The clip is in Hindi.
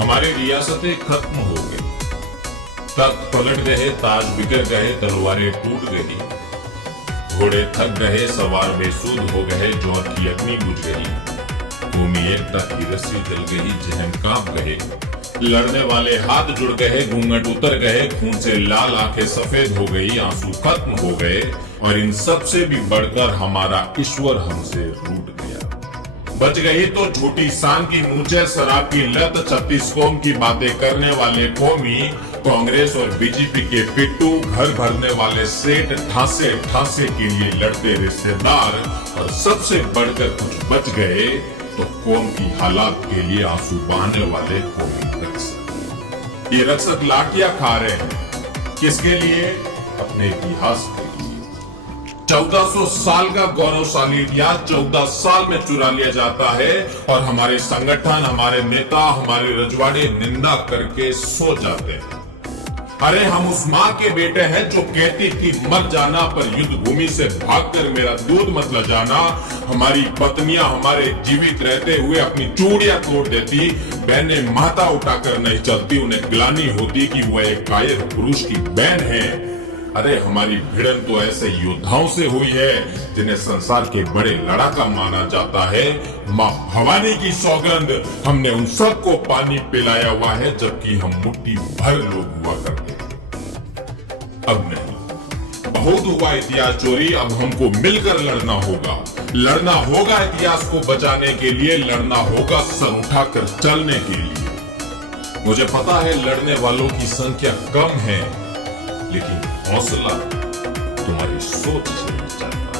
हमारी रियासतें खत्म हो गई, तख्त पलट गए, ताज बिखर गए, तलवारें टूट गई, घोड़े थक गए, सवार बेसुध हो गए, जौहर की अग्नि बुझ गई, कौमी एकता की रस्सी जल गई, जहन कांप गए, लड़ने वाले हाथ जुड़ गए, घूंघट उतर गए, खून से लाल आंखें सफेद हो गई, आंसू खत्म हो गए, और इन सब से भी बढ़कर हमारा ईश्वर हमसे रूठ गया। बच गई तो झूठी शान की मूंछें, शराब की लत, 36 कौम की बातें करने वाले कौमी, कांग्रेस और बीजेपी के पिट्टू, घर भरने वाले सेठ, ठासे ठासे के लिए लड़ते रिश्तेदार, और सबसे बढ़कर कुछ बच गए तो कौम की हालात के लिए आंसू बहाने वाले कौमी रक्षक। ये रक्षक लाठियां खा रहे हैं किसके लिए? अपने इतिहास के लिए। 1400 साल का गौरवशाली इतिहास 14 साल में चुरा लिया जाता है, और हमारे संगठन, हमारे नेता, हमारे रजवाड़े निंदा करके सो जाते हैं। अरे हम उस माँ के बेटे हैं जो कहती थी मत जाना, पर युद्ध भूमि से भागकर मेरा दूध मत ल जाना। हमारी पत्नियां हमारे जीवित रहते हुए अपनी चूड़ियां तोड़ देती, बहनें माथा उठाकर नहीं चलती, उन्हें ग्लानि होती कि वह एक कायर पुरुष की बहन है। अरे हमारी भिड़न तो ऐसे योद्धाओं से हुई है जिन्हें संसार के बड़े लड़ाका माना जाता है। माँ भवानी की सौगंध, हमने उन सबको पानी पिलाया हुआ है, जबकि हम मुट्ठी भर लोग हुआ करते थे। अब नहीं, बहुत हुआ इतिहास चोरी, अब हमको मिलकर लड़ना होगा। लड़ना होगा इतिहास को बचाने के लिए, लड़ना होगा सर उठाकर चलने के लिए। मुझे पता है लड़ने वालों की संख्या कम है, लेकिन हौसला तुम्हारी सोच से नहीं चलता।